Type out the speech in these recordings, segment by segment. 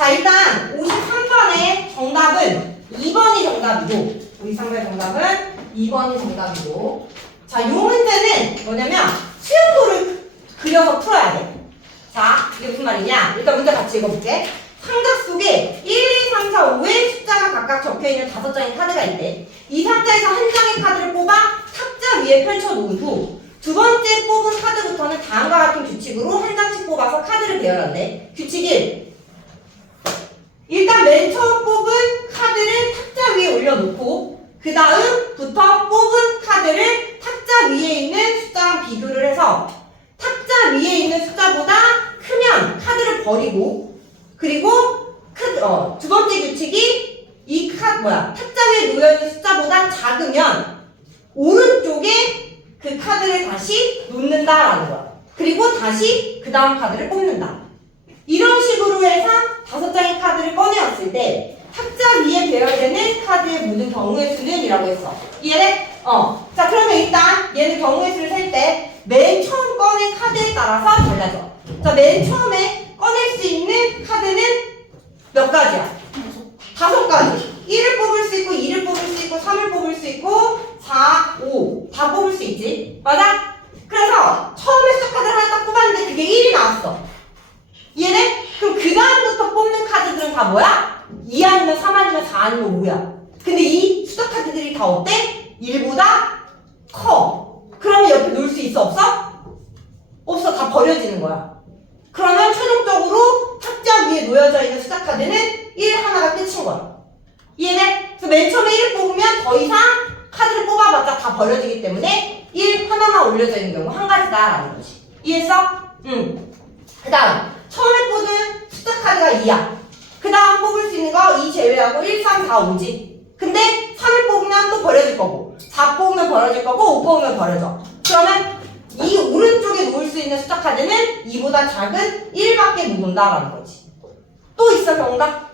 자, 일단 53번의 정답은 2번이 정답이고, 53번의 정답은 2번이 정답이고. 자, 요 문제는 뭐냐면 수용도를 그려서 풀어야 돼. 자, 이게 무슨 말이냐? 일단 문제 같이 읽어볼게. 상자 속에 1, 2, 3, 4, 5의 숫자가 각각 적혀있는 5장의 카드가 있대. 이 상자에서 한 장의 카드를 뽑아 탁자 위에 펼쳐놓은 후 두 번째 뽑은 카드부터는 다음과 같은 규칙으로 한 장씩 뽑아서 카드를 배열한대. 규칙 1. 일단 맨 처음 뽑은 카드를 탁자 위에 올려놓고 그 다음부터 뽑은 카드를 탁자 위에 있는 숫자랑 비교를 해서 탁자 위에 있는 숫자보다 크면 카드를 버리고, 그리고 두 번째 규칙이 탁자 위에 놓여있는 숫자보다 작으면 오른쪽에 그 카드를 다시 놓는다라는 거야. 그리고 다시 그 다음 카드를 뽑는다. 이런 식으로 해서 5장의 카드를 꺼내었을 때 탁자 위에 배열되는 카드의 모든 경우의 수는 이라고 했어. 이해돼? 자, 그러면 일단 얘는 경우의 수를 셀 때 맨 처음 꺼낸 카드에 따라서 달라져. 자, 맨 처음에 꺼낼 수 있는 카드는 몇 가지야? 5가지. 1을 뽑을 수 있고, 2를 뽑을 수 있고, 3을 뽑을 수 있고, 4, 5 다 뽑을 수 있지. 맞아? 그래서 처음에 숫자 카드를 하나 딱 뽑았는데 그게 1이 나왔어. 이해돼? 그럼 그 다음부터 뽑는 카드들은 다 뭐야? 2 아니면 3 아니면 4 아니면 5야. 근데 이 숫자 카드들이 다 어때? 1보다 커. 그러면 옆에 놓을 수 있어? 없어? 없어. 다 버려지는 거야. 그러면 최종적으로 탁자 위에 놓여져 있는 숫자 카드는 1 하나가 끝인 거야. 이해돼? 그래서 맨 처음에 1을 뽑으면 더 이상 카드를 뽑아봤자 다 버려지기 때문에 1 하나만 올려져 있는 경우 한 가지다라는 거지. 이해했어? 응. 그 다음 처음에 뽑은 숫자 카드가 2야. 그 다음 뽑을 수 있는 거 2 제외하고 1, 3, 4, 5지. 근데 3을 뽑으면 또 버려질 거고 4 뽑으면 버려질 거고 5 뽑으면 버려져. 그러면 이 오른쪽에 놓을 수 있는 숫자 카드는 2보다 작은 1밖에 못 놓는다라는 거지. 또 있어 경우가?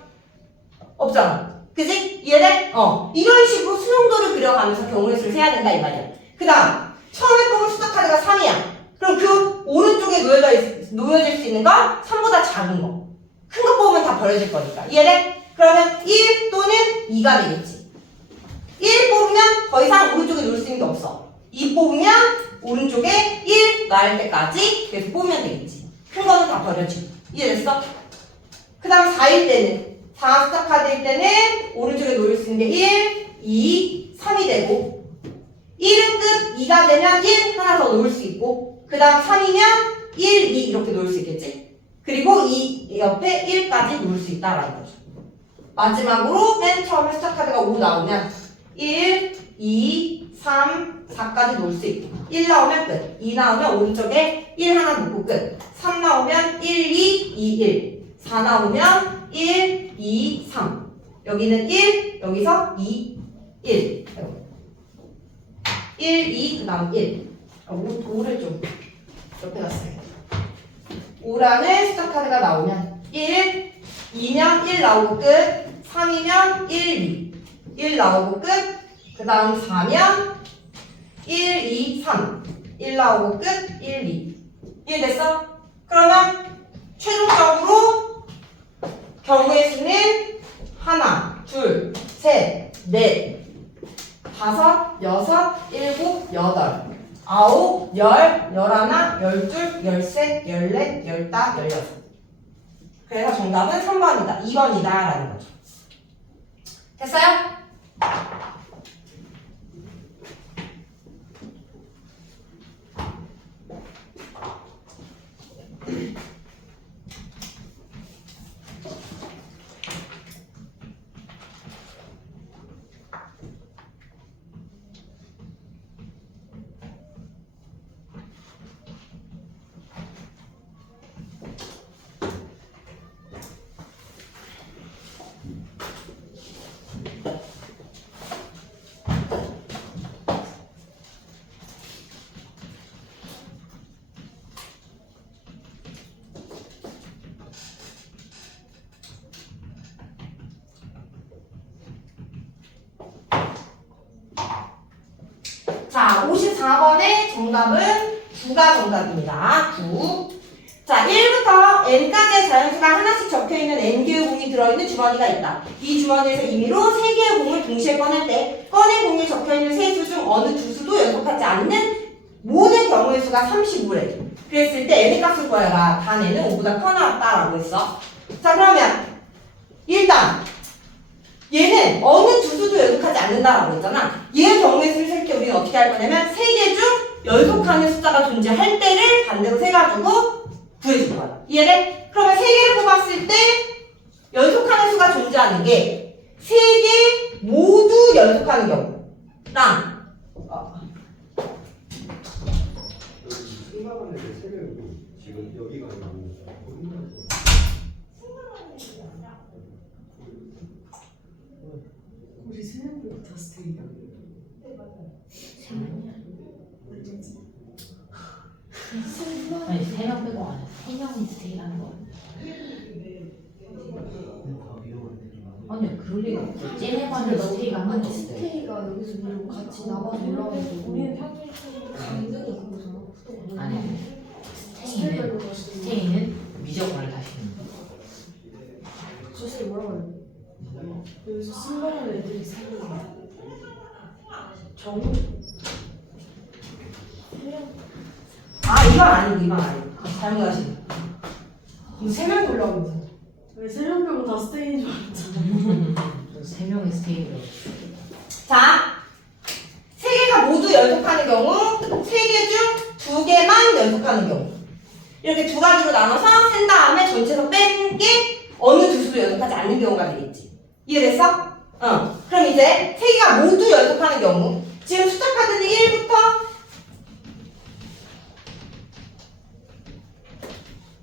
없잖아. 그지? 이해돼? 이런 식으로 수용도를 그려가면서 경우의 수를 세야 된다 이 말이야. 그 다음 처음에 뽑은 숫자 카드가 3이야. 그럼 그 오른쪽에 놓여질 수 있는 건 3보다 작은 거. 큰 거 뽑으면 다 버려질 거니까. 이해돼? 그러면 1 또는 2가 되겠지. 1 뽑으면 더 이상 오른쪽에 놓을 수 있는 게 없어. 2 뽑으면 오른쪽에 1 나올 때까지 계속 뽑으면 되겠지. 큰 거는 다 버려지고. 이해됐어? 그 다음 4일 때는 4 숫자 카드일 때는 오른쪽에 놓을 수 있는 게 1, 2, 3이 되고 1은 끝, 2가 되면 1 하나 더 놓을 수 있고 그 다음 3이면 1, 2 이렇게 놓을 수 있겠지? 그리고 이 옆에 1까지 놓을 수 있다라는 거죠. 마지막으로 맨 처음에 숫자 카드가 5 나오면 1, 2, 3, 4까지 놓을 수 있고 1 나오면 끝, 2 나오면 오른쪽에 1 하나 놓고 끝, 3 나오면 1, 2, 2, 1 4 나오면 1, 2, 3 여기는 1, 여기서 2, 1 1, 2, 그 다음 1 5를 좀 옆에 놨어요. 5라는 숫자 카드가 나오면 1, 2면 1 나오고 끝 3이면 1, 2 1 나오고 끝 그 다음 4면 1, 2, 3 1 나오고 끝 1, 2 이해됐어? 그러면 최종적으로 경우의 수는 하나, 둘, 셋, 넷, 다섯, 여섯, 일곱, 여덟, 아홉, 열, 열하나, 열둘, 열셋, 열넷, 열다, 열여섯. 그래서 정답은 3번이다. 2번이다 라는 거죠. 됐어요? 자, 54번의 정답은 9가 정답입니다. 9. 자, 1부터 n까지의 자연수가 하나씩 적혀있는 n개의 공이 들어있는 주머니가 있다. 이 주머니에서 임의로 3개의 공을 동시에 꺼낼 때 꺼낸 공에 적혀있는 세 수 중 어느 두 수도 연속하지 않는 모든 경우의 수가 35래. 그랬을 때 n의 값을 구하라. 단 n은 5보다 커 나왔다라고 했어. 자, 그러면 일단 얘는 어느 두 수도 연속하지 않는다라고 했잖아. 얘의 경우의 수를 셀 때 우리는 어떻게 할 거냐면 3개 중 연속하는 숫자가 존재할 때를 반대로 세가지고 구해줄 거야. 이해돼? 그러면 3개를 뽑았을 때 연속하는 수가 존재하는 게 3개 모두 연속하는 경우랑 생각하는 게 새벽이고 지금 여기가 아니고 우리 세 명도 다 스테이야? 아니 3명 빼고 안 해. 3명이 스테이라는 거. 아니야 그럴 리가 없어. 쟤네만의 스테이가 한 번도 없어. 스테이가 여기서 이러고 같이 나가서 올라가고 우리는 평균 강등이 그거잖아. 아니 스테이는 미적분을 다시 넣는 거. 저실 뭐라고 해요? 여기서 신발하는 애들이 생겨요. 정우? 이건 아니고 잘못하신. 3명 올라오면서. 왜 세 명 빼고 다 스테이인 줄 알았잖아. 3명의 스테이를. 자, 3개가 모두 연속하는 경우, 3개 중 2개만 연속하는 경우. 이렇게 두 가지로 나눠서 센 다음에 전체에서 뺀 게 어느 두 수도 연속하지 않는 경우가 되겠지. 이해됐어? 그럼 이제 3개가 모두 연속하는 경우, 지금 숫자 카드는 1부터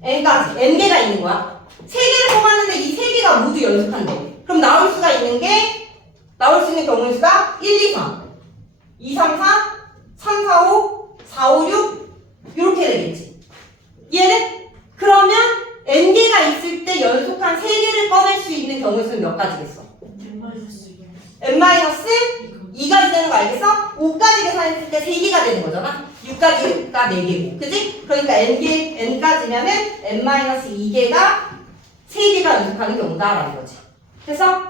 n까지 n개가 있는 거야. 3개를 뽑았는데 이 3개가 모두 연속한대. 그럼 나올 수가 있는 게 나올 수 있는 경우의 수가 1, 2, 3 2, 3, 4 3, 4, 5 4, 5, 6 이렇게 되겠지. 얘는 그러면 n개가 있을 때 연속한 3개를 꺼낼 수 있는 경우의 수는 몇 가지겠어? n-2가지 되는 거 알겠어? 5까지 계산했을 때 3개가 되는 거잖아. 6까지가 4개고 그지? 그러니까 n까지면은 n-2개가 3개가 연속하는 경우다라는 거지. 그래서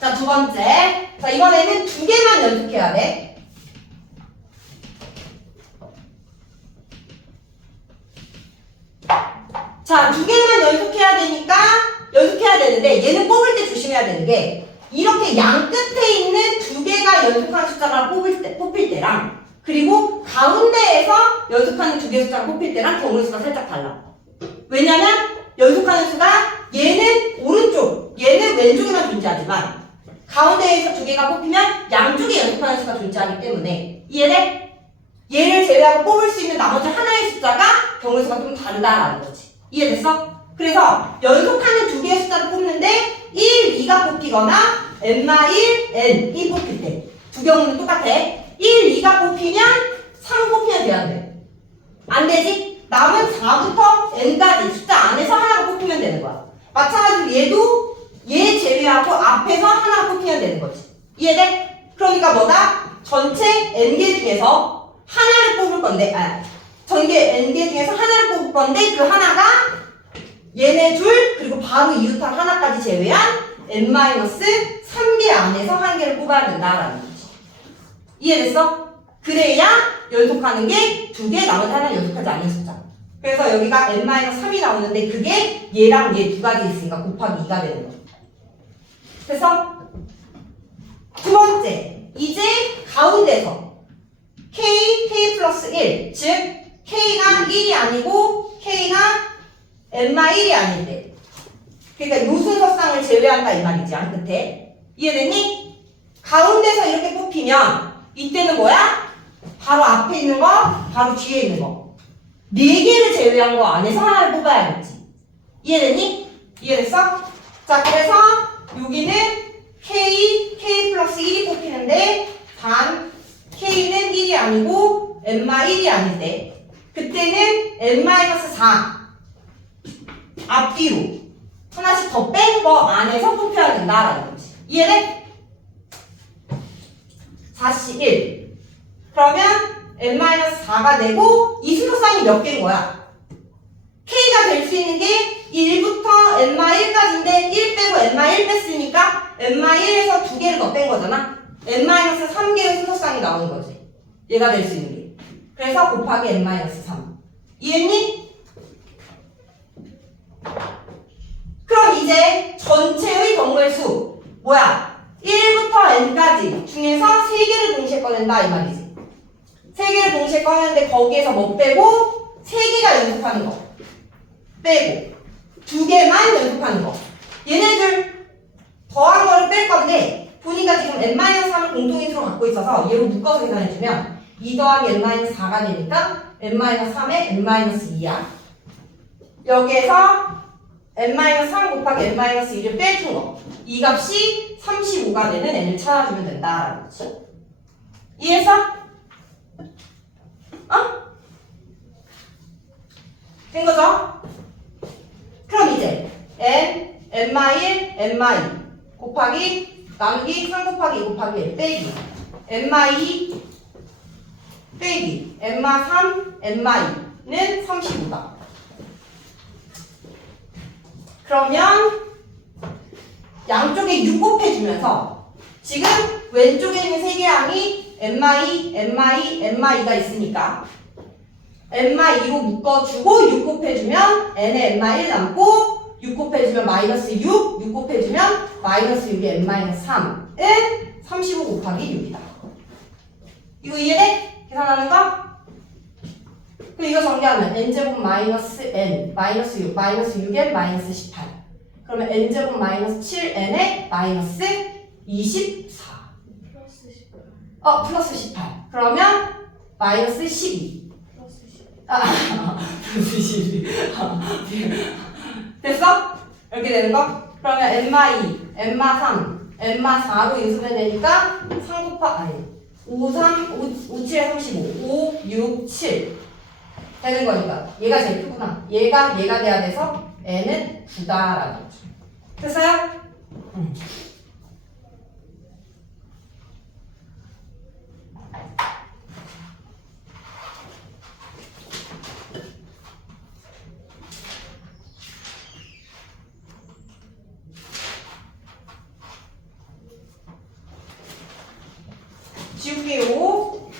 자, 두 번째. 자, 이번에는 2개만 연속해야 돼. 자, 2개만 연속해야 되는데 얘는 뽑을 때 조심해야 되는 게 이렇게 양 끝에 있는 2개가 연속한 숫자가 뽑힐 때랑 그리고 가운데에서 연속하는 2개의 숫자가 뽑힐 때랑 경우의 수가 살짝 달라. 왜냐면 연속하는 수가 얘는 오른쪽, 얘는 왼쪽에만 존재하지만 가운데에서 2개가 뽑히면 양쪽에 연속하는 수가 존재하기 때문에 이해돼? 얘를 제외하고 뽑을 수 있는 나머지 하나의 숫자가 경우의 수가 좀 다르다라는 거지. 이해됐어? 그래서 연속하는 2개의 숫자를 뽑는데 1, 2가 뽑히거나 n-1, n이 뽑힐 때 두 경우는 똑같아. 1, 2가 뽑히면 3 뽑히면 돼야 돼. 안 되지? 남은 4부터 n까지 숫자 안에서 하나가 뽑히면 되는 거야. 마찬가지로 얘도 얘 제외하고 앞에서 하나가 뽑히면 되는 거지. 이해돼? 그러니까 뭐다? 전체 n개 중에서 하나를 뽑을 건데 전개 n개 중에서 하나를 뽑을 건데 그 하나가 얘네 둘 그리고 바로 이웃한 하나까지 제외한 n-3개 안에서 한 개를 뽑아야 된다라는 거지. 이해됐어? 그래야 연속하는 게 2개, 나머지 하나는 연속하지 않는 숫자. 그래서 여기가 n-3이 나오는데 그게 얘랑 얘 두 가지 있으니까 곱하기 2가 되는 거야. 그래서 두 번째, 이제 가운데서 k 플러스 1, 즉 k가 1이 아니고 k가 n-1이 아닐 때 그러니까 요 순서상을 제외한다 이 말이지. 안 끝에 이해됐니? 가운데서 이렇게 뽑히면 이때는 뭐야? 바로 앞에 있는 거, 바로 뒤에 있는 거 4개를 제외한 거 안에서 하나를 뽑아야겠지. 이해됐니? 이해됐어? 자, 그래서 여기는 k 플러스 1이 뽑히는데 단 k는 1이 아니고 n-1이 아닐 때 그때는 n-4 앞뒤로 하나씩 더 뺀 거 안에서 뽑혀야 된다라는 거지. 이해돼? 4씩 1 그러면 n-4가 되고 이 순서쌍이 몇 개인 거야? k가 될 수 있는 게 1부터 n-1까지는 n-1에서 2개를 더 뺀 거잖아. n-3개의 순서쌍이 나오는 거지. 얘가 될 수 있는 게. 그래서 곱하기 n-3. 이해했니? 그럼 이제 전체의 경우의 수 뭐야? 1부터 n까지 중에서 3개를 동시에 꺼낸다 이 말이지. 3개를 동시에 꺼내는데 거기에서 뭐 빼고 3개가 연속하는 거 빼고 2개만 연속하는 거. 얘네들 더한 거를 뺄 건데 보니까 지금 n-3을 공통인수로 갖고 있어서 얘로 묶어서 계산해주면 2 더하기 n-4가 되니까 n-3에 n-2야. 여기에서 n-3 곱하기 n-2를 빼준 거. 이 값이 35가 되는 n을 찾아주면 된다라는 거지. 이해했어? 어? 된 거죠? 그럼 이제 n-1, n-2 곱하기 나누기 3 곱하기 2 곱하기 1 빼기 n-2 빼기 n-3, n-2는 35다. 그러면 양쪽에 6 곱해주면서 지금 왼쪽에 있는 세개항이 n-2, n-2, n-2가 있으니까 n-2로 묶어주고 6 곱해주면 n에 n-1 남고 6 곱해주면 마이너스 6 곱해주면 마이너스 6에 n-3은 35 곱하기 6이다. 이거 이해돼? 계산하는 거? 그럼 이거 정리하면 n제곱 마이너스 n 마이너스 6 마이너스 6n 마이너스 18 그러면 n제곱 마이너스 7n에 마이너스 24 플러스 18 그러면 마이너스 12 플러스 12 됐어? 이렇게 되는 거? 그러면 n-2, n-3, n-4로 인수면 되니까 3 곱하기 5, 7에 35 5, 6, 7 되는 거니까 얘가 제일 크구나. 얘가 돼야 돼서 n은 9다라는 거죠. 됐어요? 지울게요.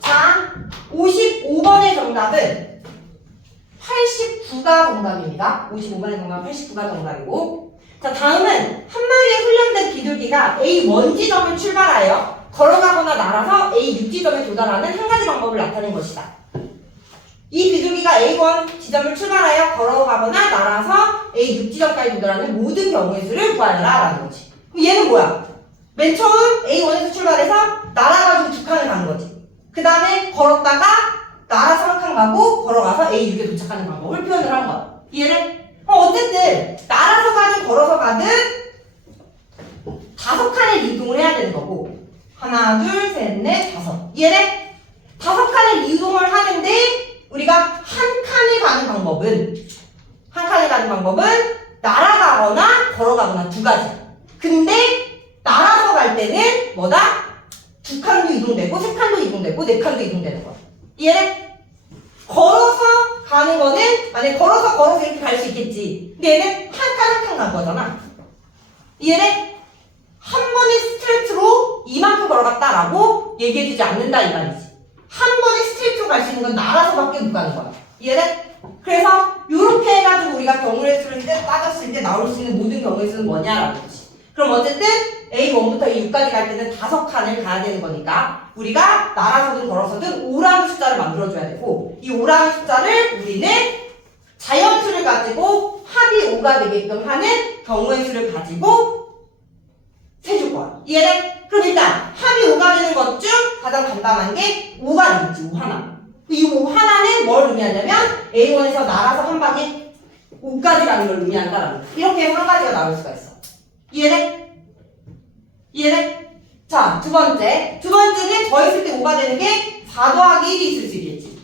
자, 55번의 정답은 89가 정답입니다. 55번의 정답은 89가 정답이고 자, 다음은 한 마리의 훈련된 비둘기가 A1 지점을 출발하여 걸어가거나 날아서 A6 지점에 도달하는 한 가지 방법을 나타낸 것이다. 이 비둘기가 A1 지점을 출발하여 걸어가거나 날아서 A6 지점까지 도달하는 모든 경우의 수를 구하여라 라는 거지. 그럼 얘는 뭐야? 맨 처음 A1에서 출발해서 날아가지고 2칸을 가는 거지. 그 다음에 걸었다가 날아서 한 칸 가고 걸어가서 A6에 도착하는 방법을 표현을 한 거야. 이해돼? 어쨌든 날아서 가든 걸어서 가든 5칸을 이동을 해야 되는 거고 하나, 둘, 셋, 넷, 5 이해돼? 5칸을 이동을 하는데 우리가 한 칸을 가는 방법은 날아가거나 걸어가거나 두 가지. 근데 날아서 갈 때는 뭐다? 2칸도 이동되고 3칸도 이동되고 4칸도 이동되는 거야. 이해돼? 걸어서 가는 거는 만약에 걸어서 이렇게 갈 수 있겠지. 근데 얘는 한 칸 간 거잖아. 이해돼? 한 번에 스트레이트로 이만큼 걸어갔다라고 얘기해주지 않는다 이 말이지. 한 번에 스트레이트로 갈 수 있는 건 날아서밖에 못 가는 거야. 이해돼? 그래서 이렇게 해가지고 우리가 경우의 수를 따졌을 때 나올 수 있는 모든 경우의 수는 뭐냐라는 거지. 그럼 어쨌든 A1부터 A6까지 갈 때는 5칸을 가야 되는 거니까 우리가 날아서든 걸어서든 5라는 숫자를 만들어줘야 되고 이 5라는 숫자를 우리는 자연수를 가지고 합이 5가 되게끔 하는 경우의 수를 가지고 세줄 거야. 이해돼? 그럼 일단 합이 5가 되는 것 중 가장 간단한 게 5가 되겠지. 5 하나. 이 하나는 뭘 의미하냐면 A1에서 날아서 한 방에 5까지 가는 걸 의미한다라는 거. 이렇게 해서 한 가지가 나올 수가 있어. 이해돼? 이해돼? 자, 두 번째는 더했을 때 5가 되는 게 4 더하기 1이 있을 수 있겠지.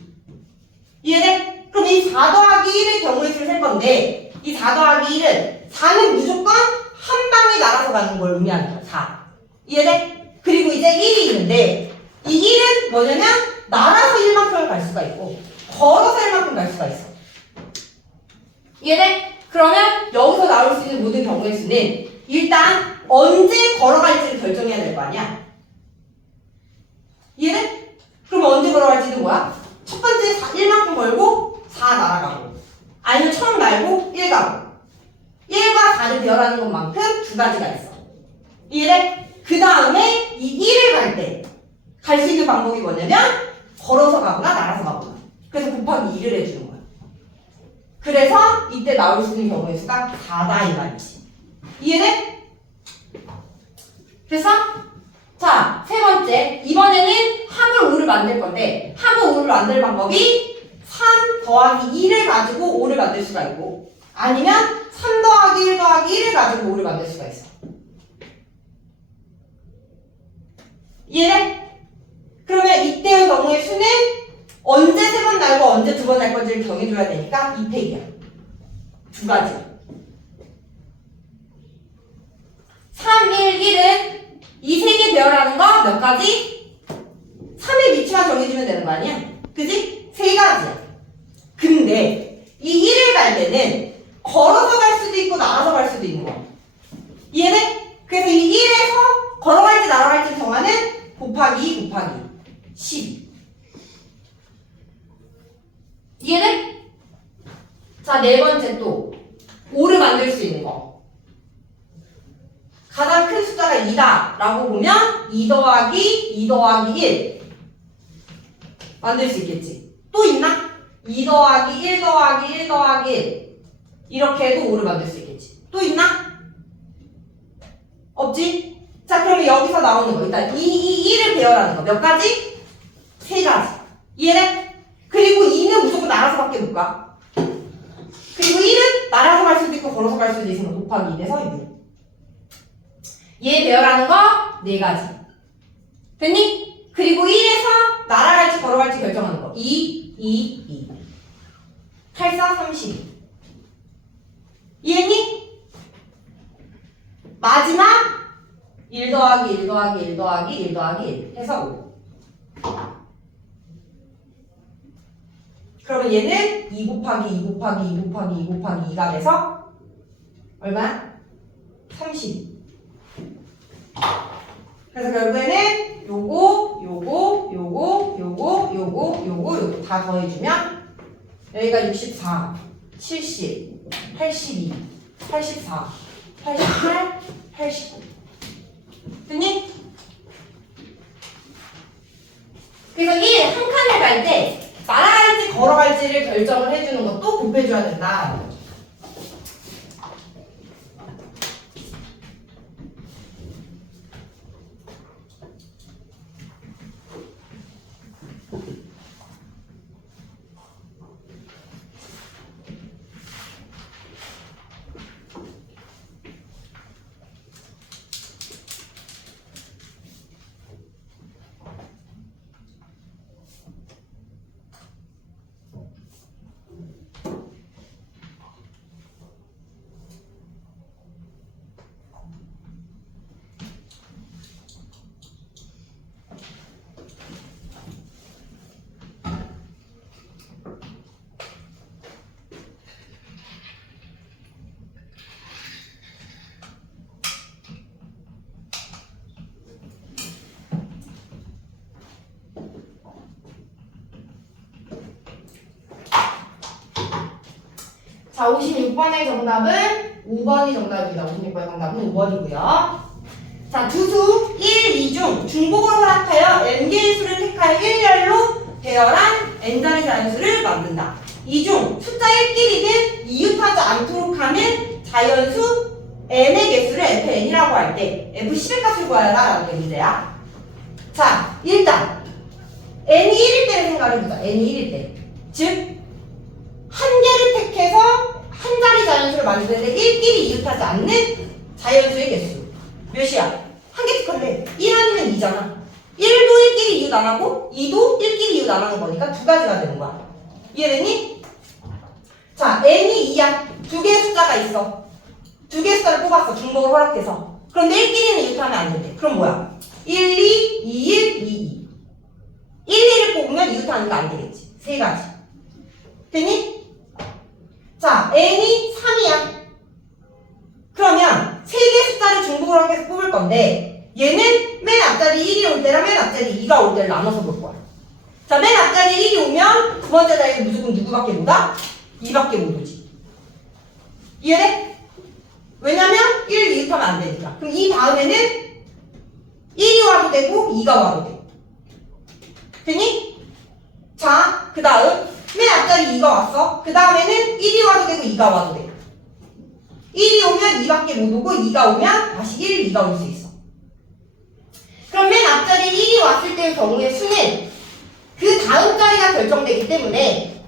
이해돼? 그럼 이 4 더하기 1의 경우의 수를 셀 건데 이 4 더하기 1은 4는 무조건 한 방에 날아서 가는 걸 의미하는 거야. 4. 이해돼? 그리고 이제 1이 있는데 이 1은 뭐냐면 날아서 1만큼을 갈 수가 있고 걸어서 1만큼 갈 수가 있어. 이해돼? 그러면 여기서 나올 수 있는 모든 경우의 수는 일단 언제 걸어갈지를 결정해야 될 거 아니야? 이해돼? 그럼 언제 걸어갈지는 뭐야? 첫 번째 1만큼 걸고 4 날아가고 아니면 처음 날고 1 가고 1과 4를 배열하는 것만큼 두 가지가 있어. 이해돼? 그 다음에 이 1을 갈 때 갈 수 있는 방법이 뭐냐면 걸어서 가거나 날아서 가거나 그래서 곱하기 2를 해주는 거야. 그래서 이때 나올 수 있는 경우의 수가 4다 이 말이지. 이해돼? 됐어? 자, 세 번째. 이번에는 합을 5를 만들 건데 합을 5를 만들 방법이 3 더하기 2를 가지고 5를 만들 수가 있고 아니면 3 더하기 1 더하기 1을 가지고 5를 만들 수가 있어. 이해돼? 그러면 이때의 경우의 수는 언제 3번 날고 언제 2번 날 건지를 정해줘야 되니까 이 팩이야. 두 가지. 3, 1, 1은 이 세 개 배열하는 거 몇 가지? 3의 위치만 정해주면 되는 거 아니야? 그지? 세 가지야. 근데 이 1을 갈 때는 걸어서 갈 수도 있고 날아서 갈 수도 있는 거야. 이해돼? 그래서 이 1에서 걸어갈지 날아갈지 정하는 곱하기 12. 이해돼? 자, 네 번째 또 5를 만들 수 있는 거. 가장 큰 숫자가 2다 라고 보면 2 더하기 1 만들 수 있겠지. 또 있나? 2 더하기 1 더하기 1 더하기 1 이렇게 해도 5를 만들 수 있겠지. 또 있나? 없지? 자, 그러면 여기서 나오는 거 일단 이 1을 배열하는 거 몇 가지? 세 가지. 이해돼? 그리고 2는 무조건 날아서 밖에 못 가. 그리고 1은 날아서 갈 수도 있고 걸어서 갈 수도 있으면 곱하기 2돼서 6. 얘 배열하는 거 4가지. 됐니? 그리고 1에서 날아갈지 걸어갈지 결정하는 거 2. 8, 4, 32. 이해했니? 마지막 1 더하기 1 더하기 1 더하기 1 더하기 1 해서 5. 그러면 얘는 2 곱하기 2 곱하기 2 곱하기 2 곱하기 2가 돼서 얼마야? 32. 그래서 결국에는 요거 다 더해주면 여기가 64, 70, 82, 84, 88, 89. 됐니? 그래서 이 한 칸을 갈 때 날아갈지 걸어갈지를 결정을 해주는 것도 곱해줘야 된다. 자, 56번의 정답은 5번이 정답입니다. 56번의 정답은 5번이고요. 자, 두수 1, 2 중 중복으로 허락하여 n개의 수를 택하여 일렬로 배열한 n자리 자연수를 만든다. 이 중 숫자 1끼리는 이웃하지 않도록 하는 자연수 n의 개수를 fn이라고 할 때 f10의 값을 구하여라 라는 게 문제야. 자, 일단 n이 1일 때를 생각해보자. n이 1일 때. 즉, 한 개를 택해서 한 자리 자연수를 만드는데 1끼리 이웃하지 않는 자연수의 개수. 몇이야? 한 개 택할래. 1 아니면 2잖아. 1도 1끼리 이웃 안 하고 2도 1끼리 이웃 안 하는 거니까 두 가지가 되는 거야. 이해되니? 자, n이 2야. 두 개의 숫자가 있어. 두 개의 숫자를 뽑았어. 중복을 허락해서. 그런데 1끼리는 이웃하면 안 된대. 그럼 뭐야? 1, 2, 2, 1, 2, 2. 1, 2를 뽑으면 이웃하니까 안 되겠지. 세 가지. 되니? 자, n이 3이야. 그러면 세 개의 숫자를 중복을 허락해서 뽑을 건데 얘는 맨 앞자리 1이 올 때랑 맨 앞자리 2가 올 때를 나눠서 볼 거야. 자, 맨 앞자리 1이 오면 두 번째 자리는 무조건 누구밖에 못 와? 2밖에 못 오지. 이해돼? 왜냐면 1 이웃하면 안 되니까. 그럼 이 다음에는 1이 와도 되고 2가 와도 돼. 되니? 자, 그 다음 맨 앞자리 2가 왔어. 그 다음에는 1이 와도 되고 2가 와도 돼. 1이 오면 2밖에 못 오고 2가 오면 다시 1, 2가 올 수 있어. 그럼 맨 앞자리 1이 왔을 때의 경우의 수는 그 다음 자리가 결정되기 때문에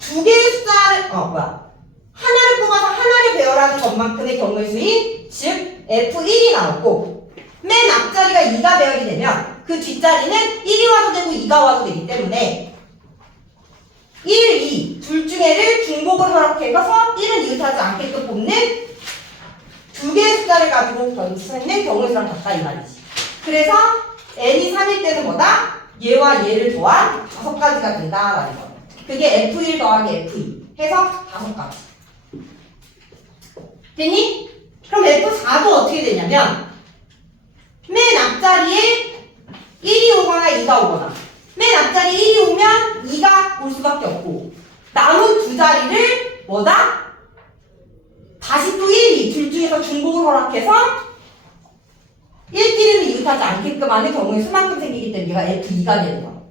두 개의 숫자를 하나를 뽑아서 하나를 배열하는 것만큼의 경우의 수인 즉 F1이 나오고 맨 앞자리가 2가 배열이 되면 그 뒷자리는 1이 와도 되고 2가 와도 되기 때문에 1, 2 둘 중에를 중복을 허락해서 1은 이웃하지 않게끔 뽑는 두 개의 숫자를 가지고 변수는 경우의 수랑 같다 이 말이지. 그래서 n이 3일 때는 뭐다? 얘와 얘를 더한 5가지가 된다 라는 거. 그게 F1 더하기 F2 해서 5가지. 됐니? 그럼 F4도 어떻게 되냐면 맨 앞자리에 1이 오거나 2가 오거나 맨 앞자리 1이 오면 2가 올 수밖에 없고 남은 두 자리를 뭐다? 다시 또 1, 2 둘 중에서 중복을 허락해서 1끼리는 이웃하지 않게끔 하는 경우의 수만큼 생기기 때문에 얘가 F2가 되는 거야.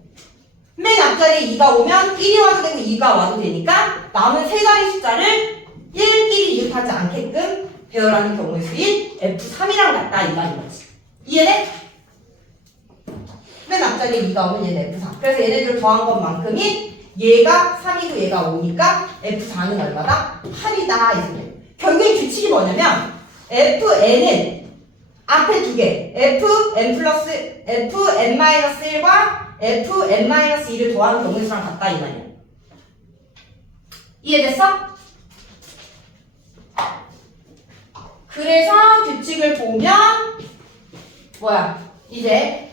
맨 앞자리에 2가 오면 1이 와도 되고 2가 와도 되니까 남은 세 자리 숫자를 1끼리 이웃하지 않게끔 배열하는 경우의 수인 F3이랑 같다 이 말인 거지. 이해돼? 맨 앞자리에 2가 오면 얘는 F4. 그래서 얘네들 더한 것만큼이 얘가 3이고 얘가 5니까 F4는 얼마다? 8이다 이 소리야. 결국엔 규칙이 뭐냐면 FN은 앞에 두 개 FN-1과 FN-2를 더하는 경우의 수랑 같다 이 말이야. 이해됐어? 그래서 규칙을 보면 이제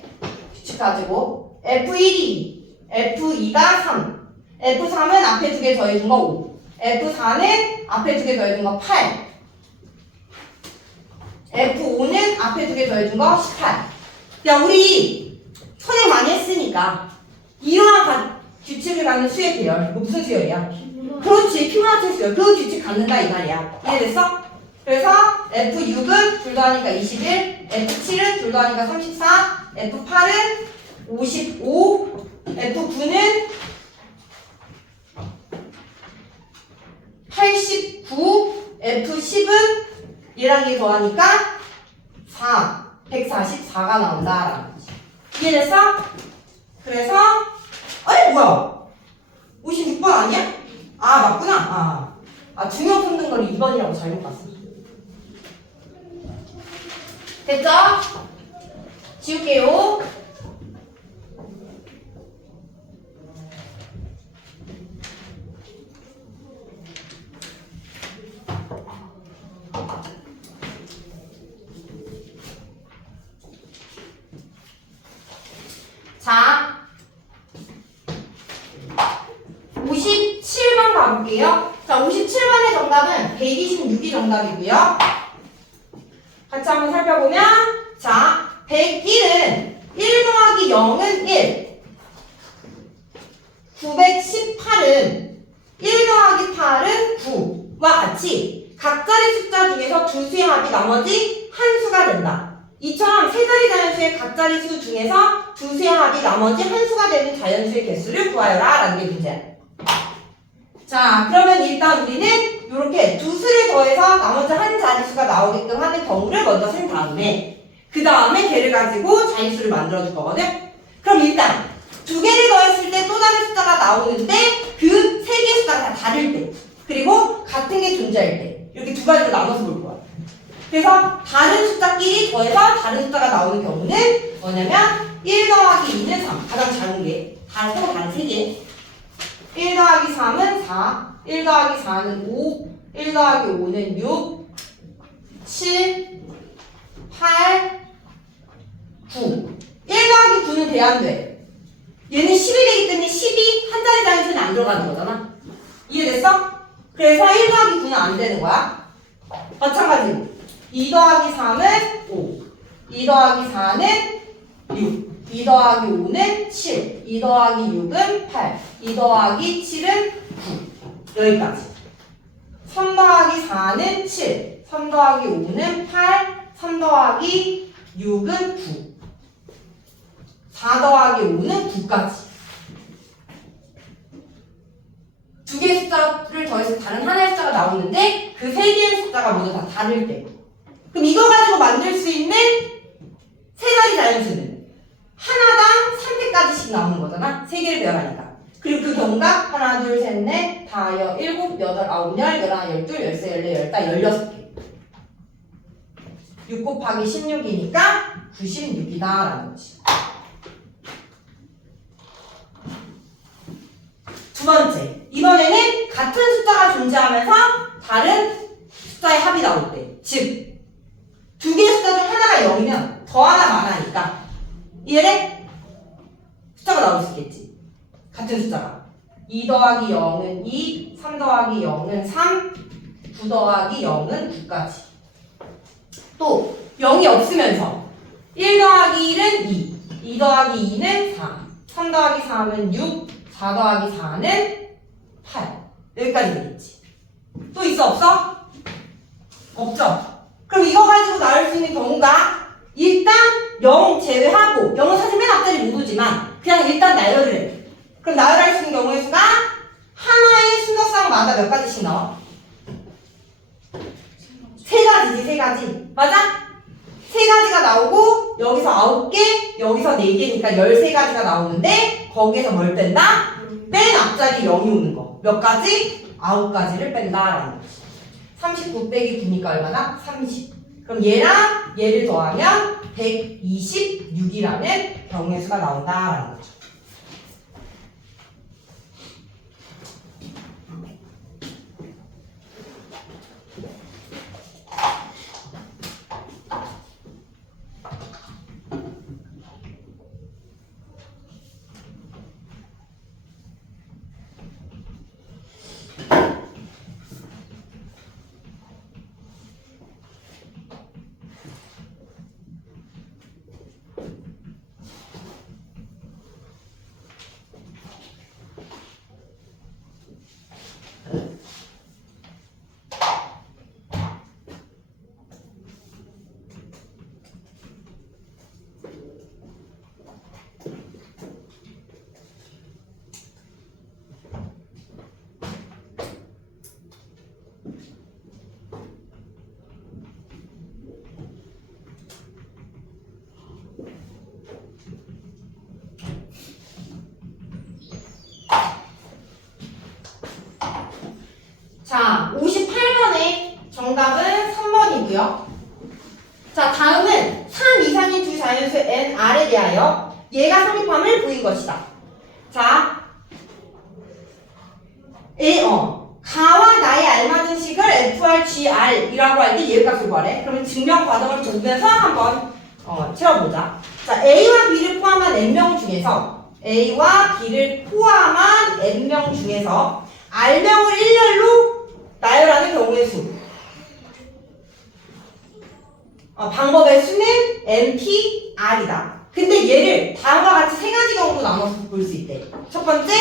규칙 가지고 F1이 F2가 3 F3은 앞에 두 개 더해준 거 5 F4는 앞에 두 개 더해준 거 8 F5는 앞에 두 개 더해준 거 18. 야, 우리 선행 많이 했으니까 이러한 규칙을 갖는 수의 배열 이거 무슨 수열이야? 그렇지, 피부나치 수열. 그 규칙 갖는다 이 말이야. 이해됐어? 그래서 F6은 둘 더하니까 21 F7은 둘 더하니까 34 F8은 55 F9는 89 F10은 얘랑 얘 더하니까 144가 나온다라는 거지. 이해됐어? 그래서 아니 뭐야 56번 아니야? 아 맞구나. 중요 품는 걸 2번이라고 잘못 봤어. 됐죠? 지울게요. 자, 57번 가볼게요. 자, 57번의 정답은 126이 정답이고요. 같이 한번 살펴보면 자, 101은 1 더하기 0은 1 918은 1 더하기 8은 9와 같이 각자리 숫자 중에서 두 수의 합이 나머지 한 수가 된다. 이처럼 세 자리 자연수의 각자리 수 중에서 두 수의 합이 나머지 한 수가 되는 자연수의 개수를 구하여라 라는 게 문제야. 자, 그러면 일단 우리는 이렇게 두 수를 더해서 나머지 한 자릿수가 나오게끔 하는 경우를 먼저 쓴 다음에 그 다음에 걔를 가지고 자릿수를 만들어줄 거거든. 그럼 일단 두 개를 더했을 때 또 다른 숫자가 나오는데 그 세 개의 숫자가 다 다를 때 그리고 같은 게 존재할 때 이렇게 두 가지로 나눠서 볼 거야. 그래서 다른 숫자끼리 더해서 다른 숫자가 나오는 경우는 뭐냐면 1 더하기 2는 3 가장 작은 게 서로 다른 세 개 1 더하기 3은 4 1 더하기 4는 5 1 더하기 5는 6 7 8 9 1 더하기 9는 돼 안 돼? 얘는 10이 되기 때문에 10이 한 자리 자연수는 안 들어가는 거잖아. 이해됐어? 그래서 1 더하기 9는 안 되는 거야. 마찬가지로 2 더하기 3은 5 2 더하기 4는 6 2 더하기 5는 7 2 더하기 6은 8 2 더하기 7은 9 여기까지 3 더하기 4는 7 3 더하기 5는 8 3 더하기 6은 9 4 더하기 5는 9까지. 두 개의 숫자를 더해서 다른 하나의 숫자가 나오는데 그 세 개의 숫자가 모두 다 다를 때. 그럼 이거 가지고 만들 수 있는 세 가지 자연수는 하나당 3개까지씩 나오는 거잖아. 세 개를 배열하니까. 그리고 그 경우가 하나, 둘, 셋, 넷, 다, 일곱, 여덟, 아홉, 열, 열하나, 열둘, 열세, 열네, 열다, 16개. 6 곱하기 16이니까 96이다라는 거지. 두 번째, 이번에는 같은 숫자가 존재하면서 다른 숫자의 합이 나올 때, 즉 두 개의 숫자 중 하나가 0이면 더 하나가 많으니까 이해돼? 숫자가 나올 수 있겠지. 같은 숫자가 2 더하기 0은 2, 3 더하기 0은 3, 9 더하기 0은 9까지. 또 0이 없으면서 1 더하기 1은 2, 2 더하기 2는 4, 3 더하기 3은 6, 4 더하기 4는 8. 여기까지 되겠지. 또 있어 없어? 없죠? 그럼 이거 가지고 나올 수 있는 경우가 일단 0 제외하고 0은 사실 맨 앞자리 못 오지만 그냥 일단 나열을 해. 그럼 나열할 수 있는 경우의 수가 하나의 순서쌍마다 몇 가지씩 나와? 세 가지지, 세 가지. 맞아? 세 가지가 나오고 여기서 9개, 여기서 4개니까 13가지가 나오는데 거기에서 뭘 뺀다? 맨 앞자리 0이 오는 거. 몇 가지? 9가지를 뺀다라는 거지. 39 빼기 9니까 얼마나? 30. 그럼 얘랑 얘를 더하면 126이라는 경우의 수가 나온다라는 거죠. 자, 58번의 정답은 3번이고요. 자, 다음은 3 이상인 두 자연수 n, r에 대하여 얘가 성립함을 보인 것이다. 자, 가와 나에 알맞은 식을 FRGR이라고 할 때 얘의 값을 구하래. 그러면 증명 과정을 보면서 한번 채워보자. 자, A와 B를 포함한 n명 중에서 A와 B를 포함한 n명 중에서 R명을 일렬로 나열하는 경우의 수. 방법의 수는 NP, R이다. 근데 얘를 다음과 같이 세 가지 경우로 나눠서 볼 수 있대. 첫 번째,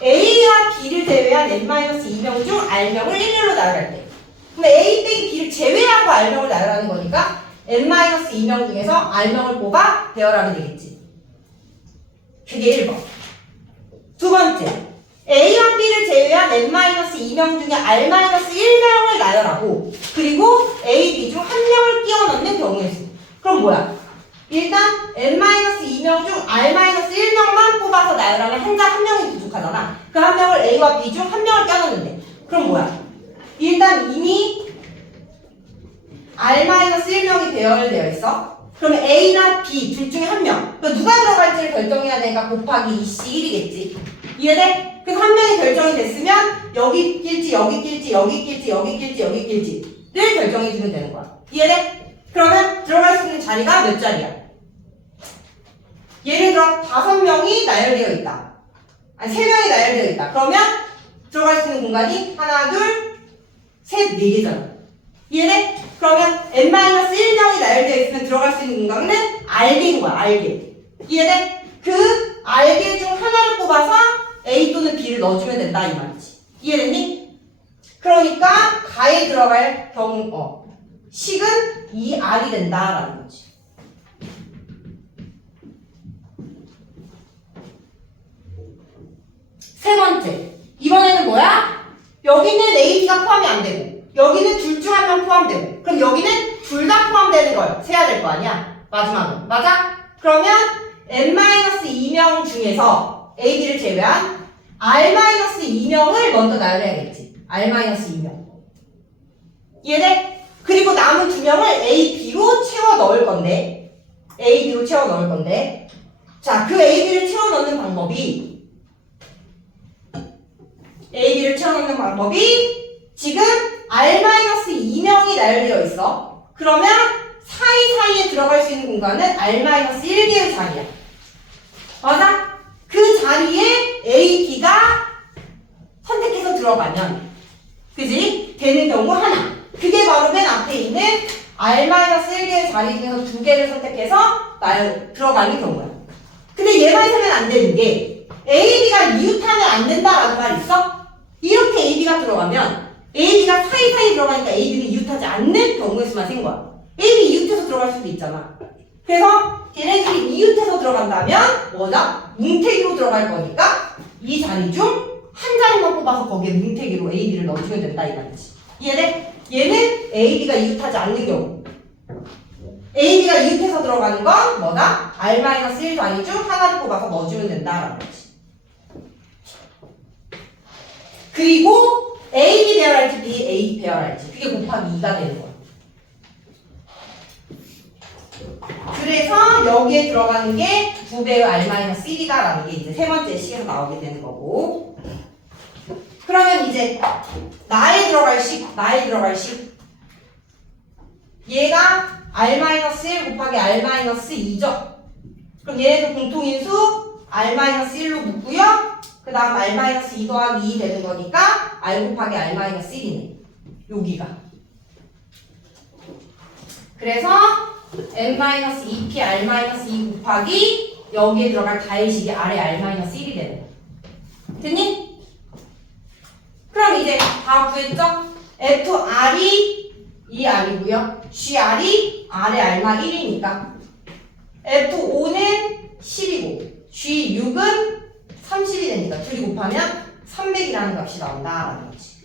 A와 B를 제외한 N-2명 중 R명을 일렬로 나열할 때. 그럼 A 빼기 B를 제외하고 R명을 나열하는 거니까 N-2명 중에서 R명을 뽑아 배열하면 되겠지. 그게 1번. 두 번째, A와 B를 제외한 N-2명 중에 R-1명을 나열하고 그리고 A, B 중 한 명을 끼워 넣는 경우의 수. 그럼 뭐야? 일단 n-2명 중 r-1명만 뽑아서 나열하면 한 명이 부족하잖아. 그 한 명을 A와 B 중 한 명을 껴넣는데 그럼 뭐야? 일단 이미 r-1명이 배열되어 있어. 그러면 A나 B 둘 중에 한 명. 그러니까 누가 들어갈지를 결정해야 되니까 곱하기 2씩 1이겠지. 이해돼? 그래서 한 명이 결정이 됐으면 여기 낄지 여기 낄지 여기 낄지 여기 낄지 여기 낄지를 결정해주면 되는 거야. 이해돼? 그러면 들어갈 수 있는 자리가 몇 자리야? 예를 들어 5명이 나열되어 있다. 아니 3명이 나열되어 있다. 그러면 들어갈 수 있는 공간이 하나, 둘, 셋, 4개잖아. 이해돼? 그러면 n-1명이 나열되어 있으면 들어갈 수 있는 공간은 R개인 거야. R개. 이해돼? 그 R개 중 하나를 뽑아서 A 또는 B를 넣어주면 된다 이 말이지. 이해됐니? 그러니까 가에 들어갈 식은 이 R이 된다라는 거지. 세 번째. 이번에는 뭐야? 여기는 A, B가 포함이 안 되고 여기는 둘 중 한 명 포함되고 그럼 여기는 둘 다 포함되는 걸 세야 될 거 아니야? 마지막은. 맞아? 그러면 n-2명 중에서 A, B를 제외한 r-2명을 먼저 나열해야겠지. r-2명. 이해돼? 그리고 남은 2명을 A, B로 채워 넣을 건데 A, B로 채워 넣을 건데 자, 그 A, B를 채워 넣는 방법이 A, B를 채워 넣는 방법이 지금 r-2명이 나열되어 있어. 그러면 사이사이에 들어갈 수 있는 공간은 r-1개의 자리야. 맞아? 그 자리에 A, B가 선택해서 들어가면 그지? 되는 경우 하나. 그게 바로 맨 앞에 있는 r-1개의 자리 중에서 2개를 선택해서 들어가는 경우야. 근데 얘만 있으면 안 되는 게 A, B가 이웃하면 안 된다라는 말 있어? 이렇게 A, B가 들어가면 A, B가 사이사이 들어가니까 A, B는 이웃하지 않는 경우의 수만 생긴 거야. A, B 이웃해서 들어갈 수도 있잖아. 그래서 걔네들이 이웃해서 들어간다면 뭐다? 뭉태기로 들어갈 거니까 이 자리 중 한 자리만 뽑아서 거기에 뭉태기로 A, B를 넣어주면 된다 이 말이지. 이해돼? 얘는 A, B가 이웃하지 않는 경우 A, B가 이웃해서 들어가는 건 뭐다? r-1 자리 중 하나를 뽑아서 넣어주면 된다라는 거지. 그리고 A, B 배열할지 B, A 배열할지 그게 곱하기 2가 되는 거야. 그래서 여기에 들어가는 게 2배의 r-1이다라는 게 이제 세 번째 식에서 나오게 되는 거고 그러면 이제 나에 들어갈 식 얘가 r-1 곱하기 r-2죠. 그럼 얘네들 공통인수 r-1로 묶고요. 그 다음 r-2 더하기 2 되는 거니까 r 곱하기 r-1이네. 여기가. 그래서 n-2p r-2 곱하기 여기에 들어갈 가의식이 r의 r-1이 되는 거야. 됐니? 그럼 이제 다 구했죠? FR이 2R이고요. GR이 R의 R마 1이니까 F5는 10이고 G6은 30이 되니까 둘이 곱하면 300이라는 값이 나온다라는 거지.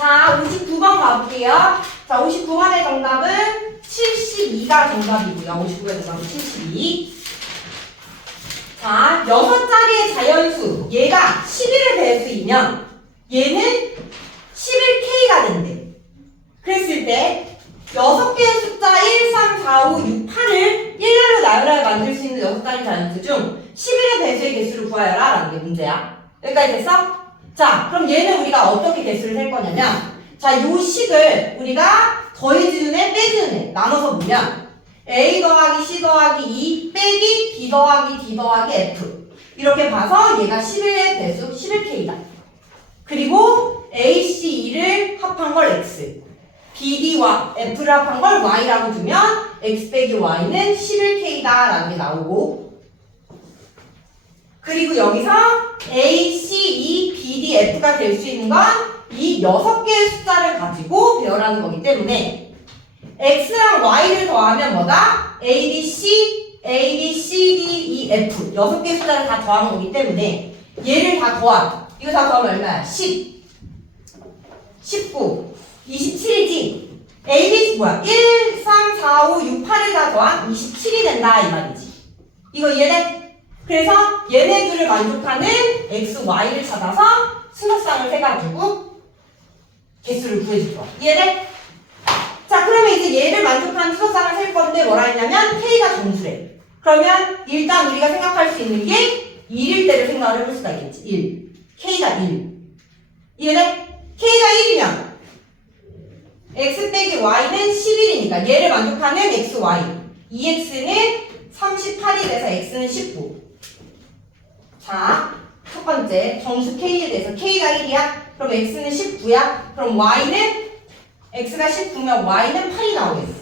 자, 59번 가볼게요. 자, 59번의 정답은 72가 정답이고요. 59번의 정답은 72. 자, 6자리의 자연수. 얘가 11의 배수이면 얘는 11K가 된대. 그랬을 때 6개의 숫자 1, 3, 4, 5, 6, 8을 일렬로 나열하여 만들 수 있는 6자리 자연수 중 11의 배수의 개수를 구하여라 라는 게 문제야. 여기까지 됐어? 자, 그럼 얘는 우리가 어떻게 개수를 셀 거냐면 자, 요 식을 우리가 더해지는 애, 빼지는 애 나눠서 보면 A 더하기 C 더하기 2 빼기 B 더하기 D 더하기 F 이렇게 봐서 얘가 11의 배수 11K다. 그리고 A, C, 2를 합한 걸 X BD와 F를 합한 걸 Y라고 두면 X 빼기 Y는 11K다 라는 게 나오고 그리고 여기서 A, C, E, B, D, F가 될 수 있는 건 이 6개의 숫자를 가지고 배열하는 거기 때문에 X랑 Y를 더하면 뭐다? A, B, C, A, B, C, D, E, F 6개의 숫자를 다 더하는 거기 때문에 얘를 다 더한 이거 다 더하면 얼마야? 10 19 27이지 A, B, 뭐야? 1, 3, 4, 5, 6, 8을 다 더한 27이 된다 이 말이지 이거 이해돼? 그래서 얘네들을 만족하는 X, Y를 찾아서 순서쌍을 세가지고 개수를 구해줄 거야. 이해돼? 자, 그러면 이제 얘를 만족하는 순서쌍을 셀 건데 뭐라 했냐면 K가 정수래. 그러면 일단 우리가 생각할 수 있는 게 1일 때를 생각을 해볼 수가 있겠지. 1. K가 1. 이해돼? K가 1이면 X 빼기 Y는 11이니까 얘를 만족하는 X, Y. 2X는 38이 돼서 X는 19. 자, 첫 번째 정수 K에 대해서 K가 1이야? 그럼 X는 19야? 그럼 Y는 X가 19면 Y는 8이 나오겠어.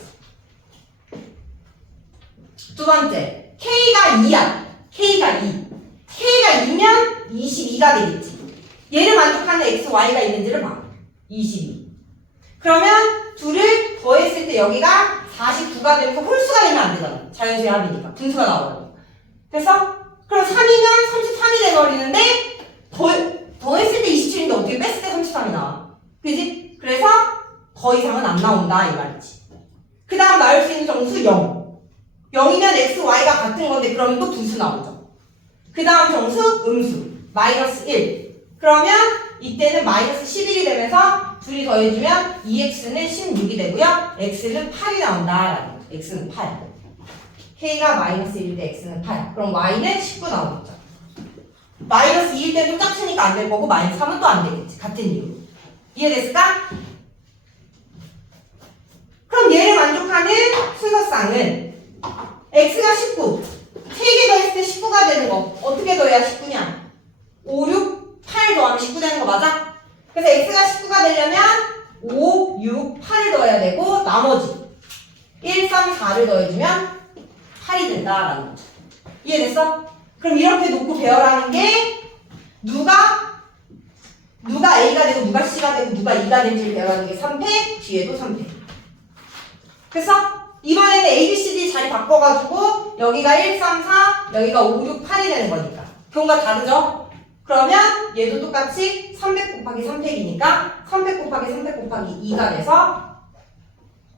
두 번째 K가 2야. K가 2. K가 2면 22가 되겠지. 얘를 만족하는 X, Y가 있는지를 봐. 22. 그러면 둘을 더했을 때 여기가 49가 되면서 홀수가 되면 안 되잖아. 자연수의 합이니까. 분수가 나오잖아. 그래서 그럼 3이면 33이 돼버리는데 더했을 때 27인데 어떻게 뺐을 때 33이 나와. 그지? 그래서 더 이상은 안 나온다 이 말이지. 그 다음 나올 수 있는 정수 0. 0이면 x, y가 같은 건데 그러면 또 분수 나오죠. 그 다음 정수 음수 마이너스 1. 그러면 이때는 마이너스 11이 되면서 둘이 더해주면 2x는 16이 되고요. x는 8이 나온다. x는 8. k가 마이너스 1일 때 x는 8. 그럼 y는 19 나오겠죠. 마이너스 2일 때는 짝수니까 안 될 거고 마이너스 3은 또 안 되겠지. 같은 이유. 이해됐을까? 그럼 얘를 만족하는 순서쌍은 x가 19. 3개 더했을 때 19가 되는 거. 어떻게 더해야 19냐? 5, 6, 8 더하면 19 되는 거 맞아? 그래서 x가 19가 되려면 5, 6, 8을 더해야 되고 나머지 1, 3, 4를 더해주면 8이 된다라는 거죠. 이해됐어? 그럼 이렇게 놓고 배열하는 게 누가 A가 되고 누가 C가 되고 누가 2가 되는지를 배열하는 게 3패, 뒤에도 3패. 그래서 이번에는 A, B, C, D 자리 바꿔가지고 여기가 1, 3, 4, 여기가 5, 6, 8이 되는 거니까 경우가 다르죠? 그러면 얘도 똑같이 300 곱하기 3팩이니까 300 곱하기 300 곱하기 2가 돼서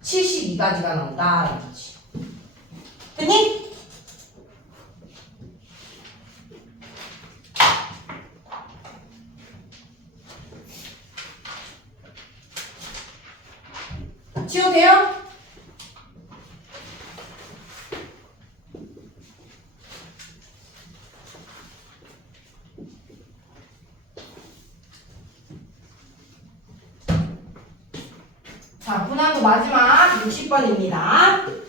72가지가 나온다라는 거지. 됐니? 지워도 돼요? 자, 분함도 마지막 60번입니다.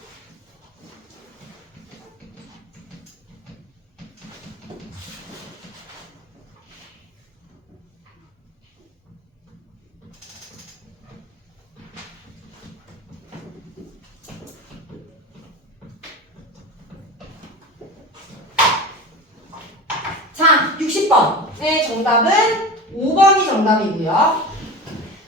자, 60번의 정답은 5번이 정답이고요.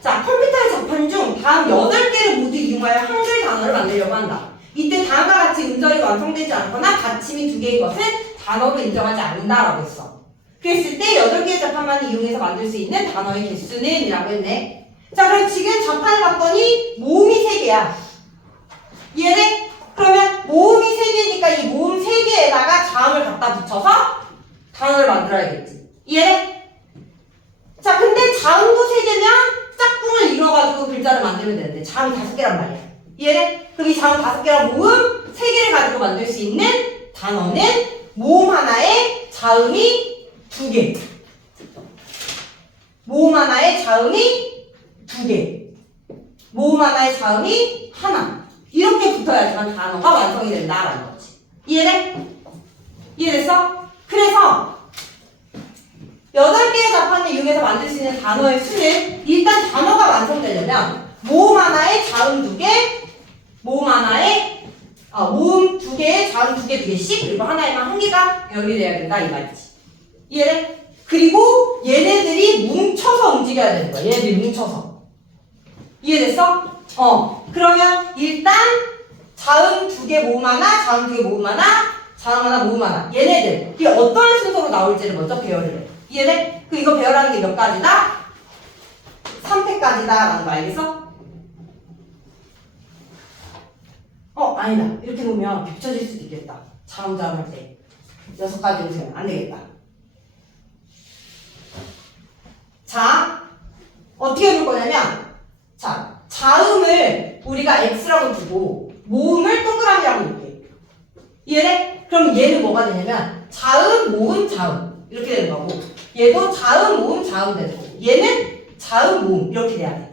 자, 컴퓨터의 자판 중 다음 8개를 모두 이용하여 한글 단어를 만들려고 한다. 이때 다음과 같이 음절이 완성되지 않거나 받침이 2개인 것은 단어로 인정하지 않는다라고 했어. 그랬을 때 8개의 자판만을 이용해서 만들 수 있는 단어의 개수는 이라고 했네. 자, 그럼 지금 자판을 봤더니 모음이 3개야. 이해돼? 그러면 모음이 3개니까 있으니까 이 모음 3개에다가 자음을 갖다 붙여서 단어를 만들어야겠지. 이해해? 자, 근데 자음도 3개면 짝꿍을 이뤄가지고 글자를 만들면 되는데 자음 5개란 말이야. 이해해? 그럼 이 자음 5개랑 모음 3개를 가지고 만들 수 있는 단어는 모음 하나에 자음이 2개. 모음 하나에 자음이 2개. 모음 하나에 자음이 하나. 이렇게 붙어야지만 단어가 완성이 된다라는 거지. 이해돼? 이해됐어? 그래서 8개의 자판을 이용해서 만들 수 있는 단어의 수는 일단 단어가 완성되려면 모음 하나에 자음 2개, 모음 하나에 모음 2개에 자음 2개씩 그리고 하나에만 1개가 연결돼야 된다 이 말이지. 이해돼? 그리고 얘네들이 뭉쳐서 움직여야 되는 거야. 얘네들이 뭉쳐서. 이해됐어? 그러면 일단 자음 2개 모음 하나, 자음 2개 모음 하나, 자음 하나 모음 하나. 얘네들이 어떤 순서로 나올지를 먼저 배열을 해. 이해돼? 그 이거 배열하는 게 몇 가지다? 3패까지다 라는 거 알겠어? 아니다. 이렇게 놓으면 겹쳐질 수도 있겠다. 자음 할 때 6가지로 세우면 안 되겠다. 자, 어떻게 볼 거냐면 자, 자음을 우리가 X라고 두고 모음을 동그라미라고 놓을게. 이해돼? 그럼 얘는 뭐가 되냐면 자음, 모음, 자음 이렇게 되는 거고 얘도 자음, 모음, 자음 되는 거고 얘는 자음, 모음 이렇게 돼야 돼.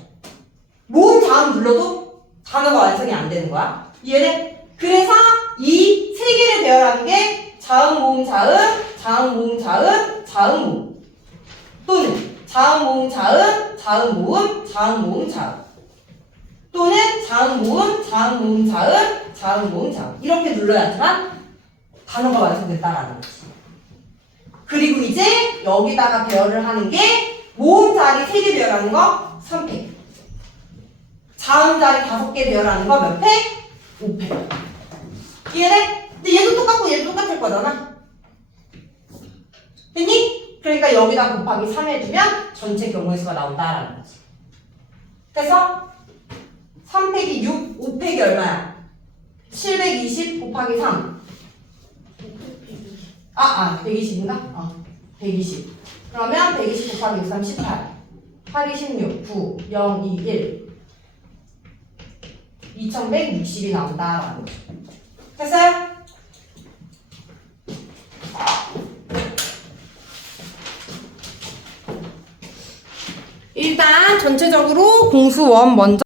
모음, 자음 눌러도 단어가 완성이 안 되는 거야. 이해돼? 그래서 이 3개를 배열하는 게 자음, 모음, 자음, 자음, 모음, 자음, 자음, 모음 또는 자음, 모음, 자음, 자음, 모음, 자음, 모음, 자음 또는 자음, 모음, 자음, 모음, 자음, 자음, 모음, 자음 이렇게 눌러야지만 단어가 완성됐다라는 거지. 그리고 이제 여기다가 배열을 하는 게 모음 자리 3개 배열하는 거 3패 자음 자리 5개 배열하는 거 몇 패? 5패 이해돼? 근데 얘도 똑같고 얘도 똑같을 거잖아. 됐니? 그러니까 여기다 곱하기 3 해주면 전체 경우의 수가 나온다라는 거지. 그래서 3 빼기 6, 5 빼기 얼마야? 720 곱하기 3 120인가? 120 그러면 120 곱하기 6, 3, 18 8, 16, 9, 0, 2, 1 2160이 나온다라는 거지. 됐어요? 일단 전체적으로 공수 원 먼저